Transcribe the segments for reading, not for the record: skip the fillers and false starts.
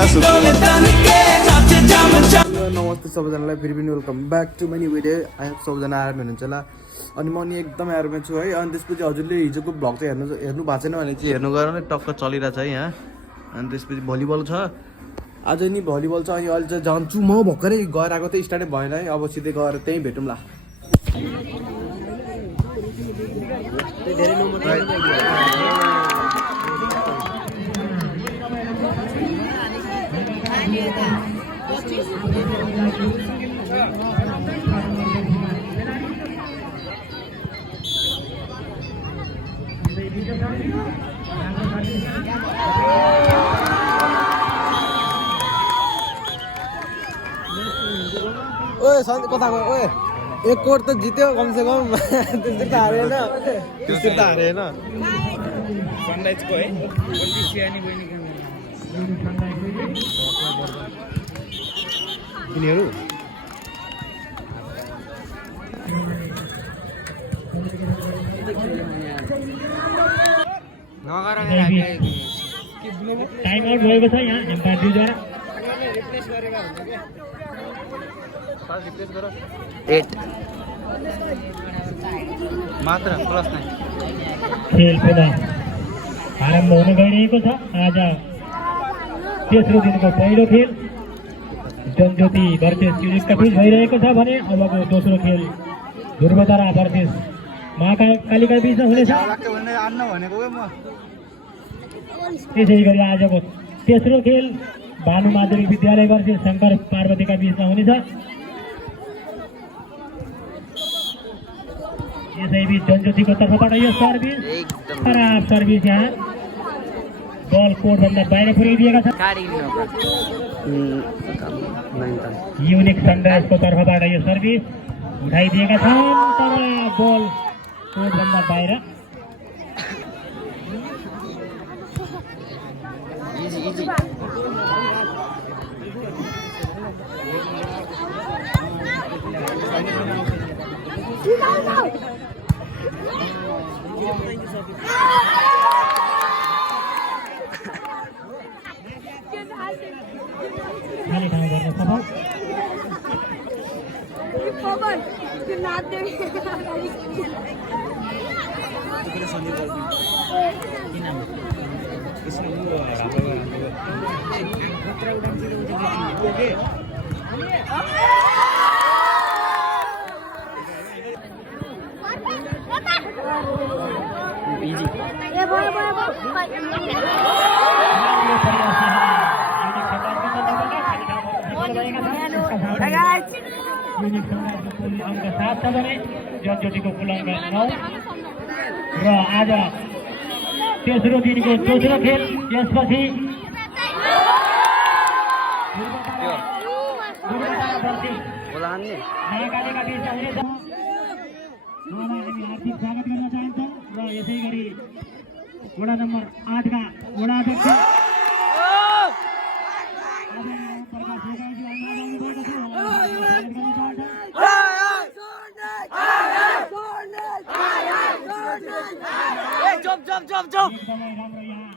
नमस्ते सबैजनालाई फेरि पनि welcome back to my new video. I hope सबैजना आएर हुनुहुन्छ होला। अनि म नि एकदम आयरमा छु है। अनि त्यसपछि हजुरले हिजोको भ्लग चाहिँ हेर्नु भएको छैन भने चाहिँ हेर्नु गएर नै टक्क चलिरहेछ है यहाँ। अनि त्यसपछि भलिबल छ आज नि भलिबल छ। अनि अहिले चाहिँ जान्छु म भर्खरै गएर आएको चाहिँ स्टार्टै भएन है। अब सिधै गएर त्यहीँ भेटौँला। ओए कता गयो ओए एक कोट त जित्यो कम से कम त्यसरी त हारेन त्यसरी त हारेन सनराइजको है यिनीहरू टाइम आउट भएको छ यहाँ एम्पायरद्वारा मात्र प्लस 9 खेल पुनः आरम्भ हुन गइरहेको छ। आज तेस्रो दिनको पहिलो खेल जनज्योति वर्सेस युनिकका बीच भइरहेको छ भने अबको दोस्रो खेल ध्रुवतारा वर्सेस महाकालिका बीचमा हुनेछ। त्यसै गरी आजको तेस्रो खेल भानु माध्यमिक विद्यालय वर्सेस शङ्कर पार्वतीका बीचमा हुनेछ। यसैबीच जनज्योतिको तर्फबाट यो सर्भिस खराब सर्भिस यहाँ बल कोर्टभन्दा बाहिर पुर्याइदिएका छन्। युनिक सनराइजको तर्फबाट यो सर्भिस उठाइदिएका छन् तर बल कोर्टभन्दा बाहिर। खाली ठाउँ गर्न सफल अङ्क 7 छ भने जनज्योतिको कुल अङ्क 9 र आज तेस्रो दिनको दोस्रो खेल यसपछि महाकालिका बीचमा हुनेछ। उहाँलाई हामी हार्दिक स्वागत गर्न चाहन्छौँ र यसै गरी वडा नम्बर 8 का वडा अध्यक्ष राम्रो यहाँ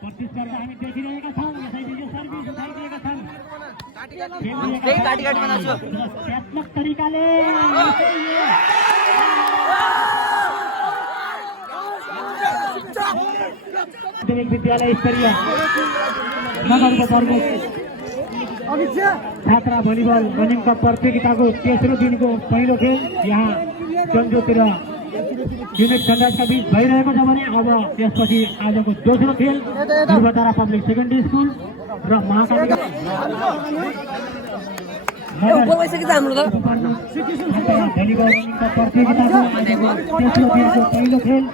प्रतिस्पर्धा हामी देखिरहेका छौँ। यसैले सर्भिस उठाइदिएका छन् रक्षात्मक तरिकाले माध्यमिक विद्यालय स्तरीय नगरको छात्रा भलिबल रनिङ कप प्रतियोगिताको तेस्रो दिनको पहिलो खेल यहाँ जनज्योति र युनिक सनराइजका बीच भइरहेको छ भने अब त्यसपछि आजको दोस्रो खेल ध्रुवतारा पब्लिक सेकेन्डरी स्कुल र महाकालिका भलिबल रनिङ कप प्रतियोगिताको तेस्रो दिनको पहिलो खेल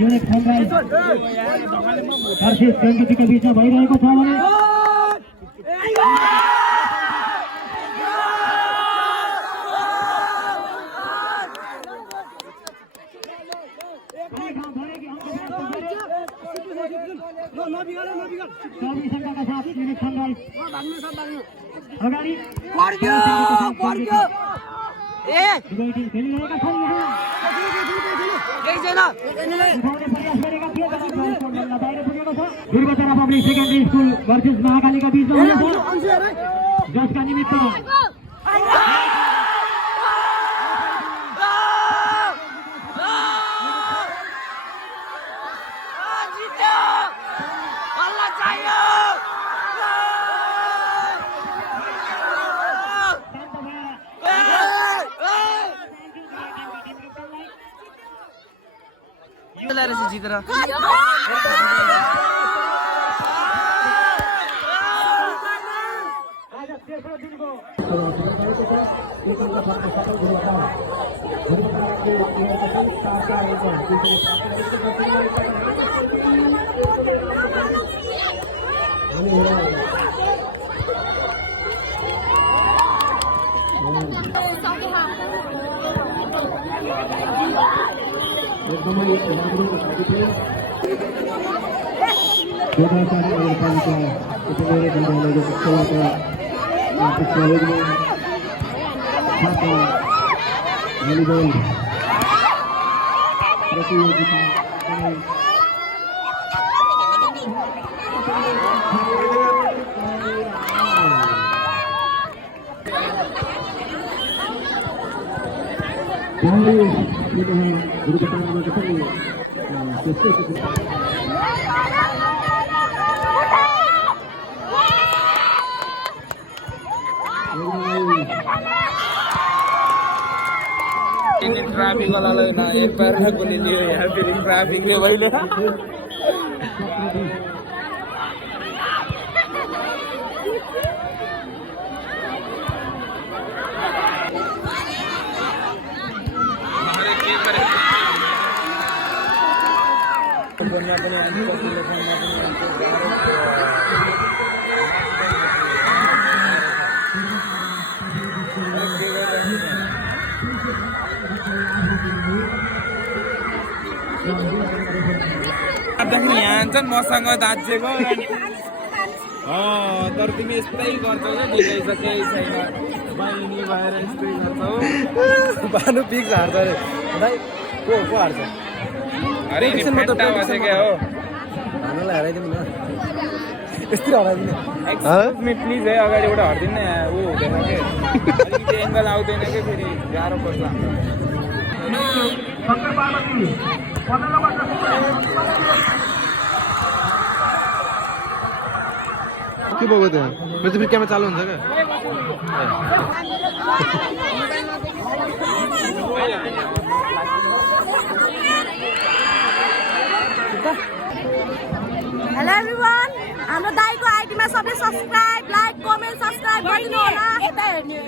युनिक सनराइज वर्सेस जनज्योतिका बीचमा भइरहेको छ भने अगाडि पूर्वचरा पब्लिक सेकेन्डरी स्कुल भर्सेस महाकालीका बीचमा हुनेछ जसका निमित्त जितेर ट्राफिक वाला ना एक पैर में गोली ली हुई है फिर ट्रैफिक के वही ले यहाँ चाहिँ मसँग दाज्जेको तर तिमी यस्तै गर्छौ क्या बुझाइछ केही छैन बहिनी भएर यस्तै गर्छौ भानु पिक्स हार्छ अरे दाइ को हार्छ अरे फेन्टा बसेको हो भानुलाई हराइदिउँ न यस्तै हराइदिने प्लिज है अगाडिबाट हटिदिनु न ऊ हुँदैन के अलिकति एङ्गल आउँदैन कि फेरि गाह्रो पर्छ के भएको त्यो मेरो चाहिँ क्यामेरा चालु हुन्छ क्या हेलो एभ्रिवान हाम्रो दाइको आइडीमा सबै सब्स्क्राइब लाइक कमेन्ट सब्स्क्राइब गरिदिनु होला यता हेर्नु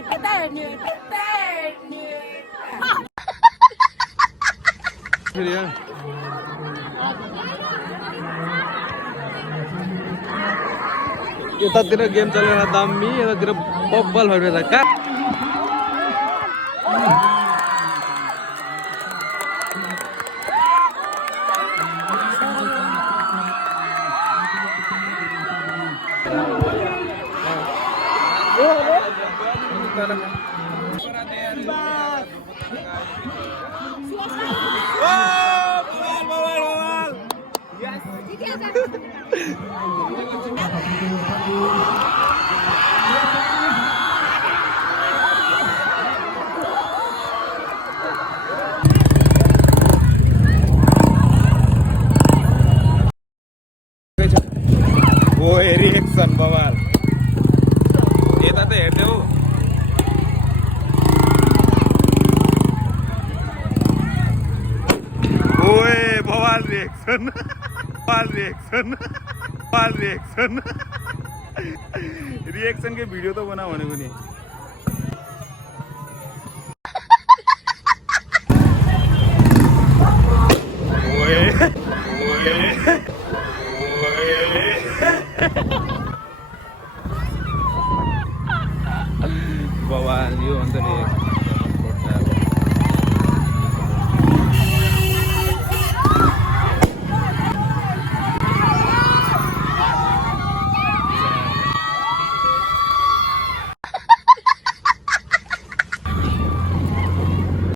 यतातिर गेम चलेर दामी यतातिर बब्बल भइरहेछ का रिएक्सन बवाल यता त हेर्देऊ ओए बवाल रिएक्सन रिएक्सन के भिडियो त बनाऊ भनेको नि ओए